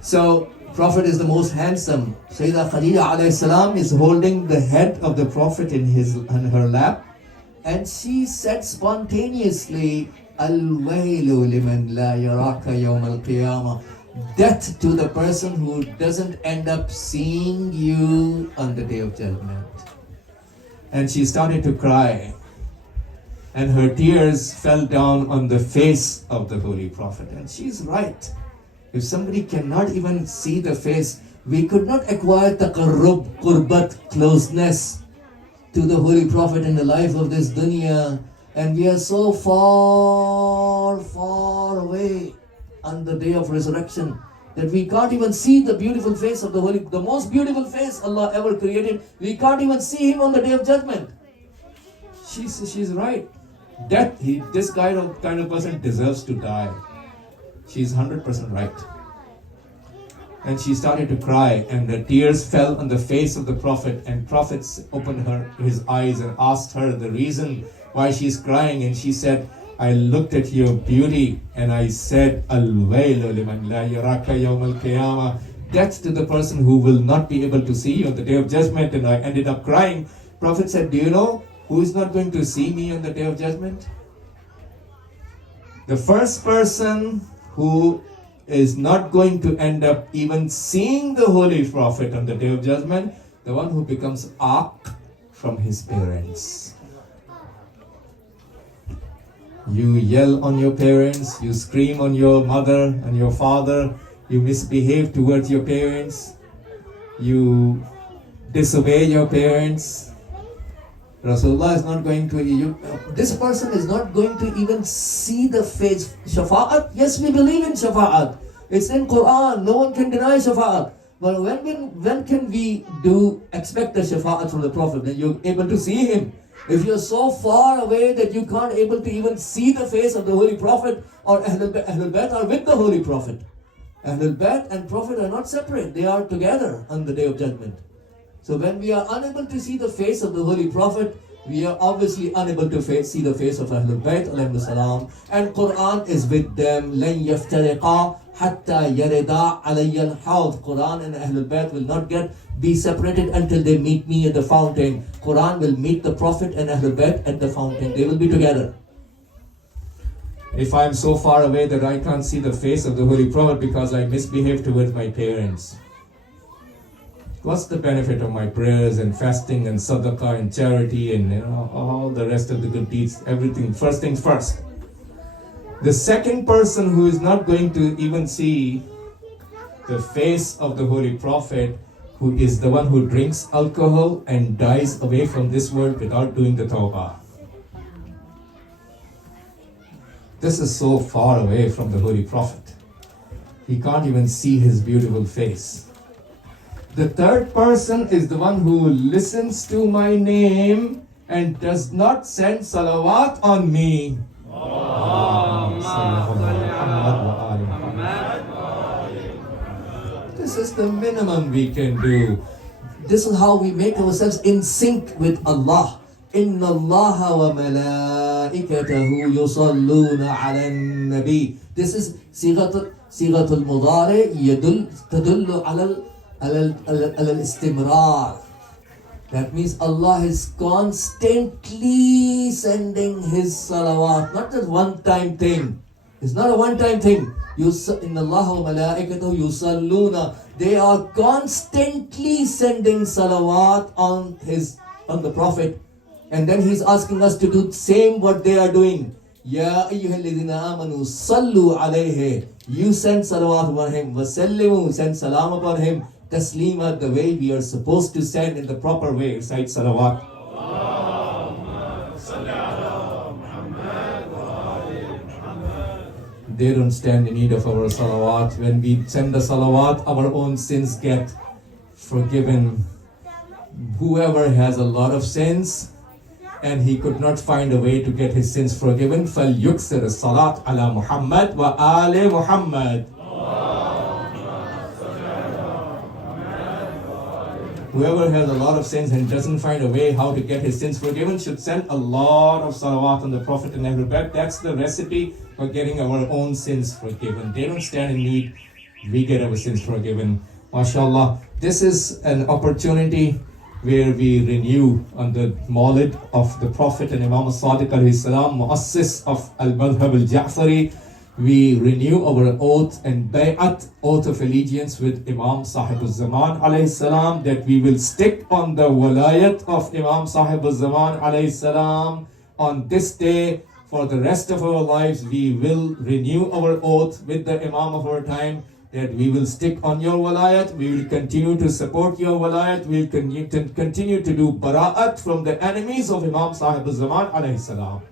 So Prophet is the most handsome. Sayyidah Khadija alayhi salam is holding the head of the Prophet in her lap, and she said spontaneously, Al-waylu liman la yaraka yawm al-qiyamah. Death to the person who doesn't end up seeing you on the day of judgment. And she started to cry, and her tears fell down on the face of the Holy Prophet. And she's right. If somebody cannot even see the face, we could not acquire taqarrub, qurbat, closeness to the Holy Prophet in the life of this dunya. And we are so far, far away on the day of resurrection that we can't even see the beautiful face of the most beautiful face Allah ever created. We can't even see him on the day of judgment. She's right. This kind of person deserves to die. She's 100% right. And she started to cry, and the tears fell on the face of the Prophet, and Prophet opened his eyes and asked her the reason why she's crying, and she said, I looked at your beauty and I said, Al-waylu liman la yaraka yawm al-qiyamah. Death to the person who will not be able to see you on the day of judgment. And I ended up crying. Prophet said, do you know who is not going to see me on the day of judgment? The first person who is not going to end up even seeing the Holy Prophet on the day of judgment, the one who becomes ark from his parents. You yell on your parents, you scream on your mother and your father, you misbehave towards your parents, you disobey your parents. Rasulullah is not going to, this person is not going to even see the face. Shafa'at, yes, we believe in Shafa'at. It's in Quran, no one can deny Shafa'at. But when can we expect the Shafa'at from the Prophet? When you're able to see him. If you're so far away that you can't able to even see the face of the Holy Prophet, or Ahlul Bayt are with the Holy Prophet. Ahlul Bayt and Prophet are not separate, they are together on the day of judgment. So when we are unable to see the face of the Holy Prophet, we are obviously unable to see the face of Ahlul Bayt alayhi salam. And Quran is with them. لَن يَفْتَرِقَا حَتَّى يَرِدَا عَلَيَّ الْحَوْض. Quran and Ahlul Bayt will not be separated until they meet me at the fountain. Quran will meet the Prophet and Ahlul Bayt at the fountain. They will be together. If I am so far away that I can't see the face of the Holy Prophet because I misbehave towards my parents, what's the benefit of my prayers and fasting and sadaqah and charity and all the rest of the good deeds? Everything, first things first. The second person who is not going to even see the face of the Holy Prophet, who is the one who drinks alcohol and dies away from this world without doing the tawbah. This is so far away from the Holy Prophet. He can't even see his beautiful face. The third person is the one who listens to my name and does not send salawat on me. This is the minimum we can do. This is how we make ourselves in sync with Allah. Inna Allah wa malaikatahu yusalluna ala nabi. This is sigatul mudari tadullu ala al-istimrar. That means Allah is constantly sending His salawat, not just one-time thing. It's not a one-time thing. Inna Allah wa malaikatahu yusalluna. They are constantly sending salawat on the Prophet, and then He's asking us to do the same what they are doing. Ya ayyuhalladhina amanu sallu alayhi. You send salawat upon him. Wasallimu, send salam upon him. Taslima, the way we are supposed to send in the proper way, recite salawat. They don't stand in need of our salawat. When we send the salawat, our own sins get forgiven. Whoever has a lot of sins and he could not find a way to get his sins forgiven, فَلْيُكْسِرْ الصَّلَاةِ عَلَى مُحَمَّدٍ وَآلِ مُحَمَّدٍ. Whoever has a lot of sins and doesn't find a way how to get his sins forgiven should send a lot of salawat on the Prophet and Ahlul Bayt. That's the recipe for getting our own sins forgiven. They don't stand in need we get our sins forgiven. MashaAllah, this is an opportunity where we renew on the Mawlid of the Prophet and Imam Sadiq alayhi salam, Muassis of Al-Madhhab Al-Ja'fari. We renew our oath and bay'at, oath of allegiance with Imam Sahib al-Zaman alayhi salam, that we will stick on the walayat of Imam Sahib al-Zaman alayhi salam on this day. For the rest of our lives, we will renew our oath with the Imam of our time that we will stick on your walayat, we will continue to support your walayat, we will continue to do bara'at from the enemies of Imam Sahib al-Zaman alayhi salam.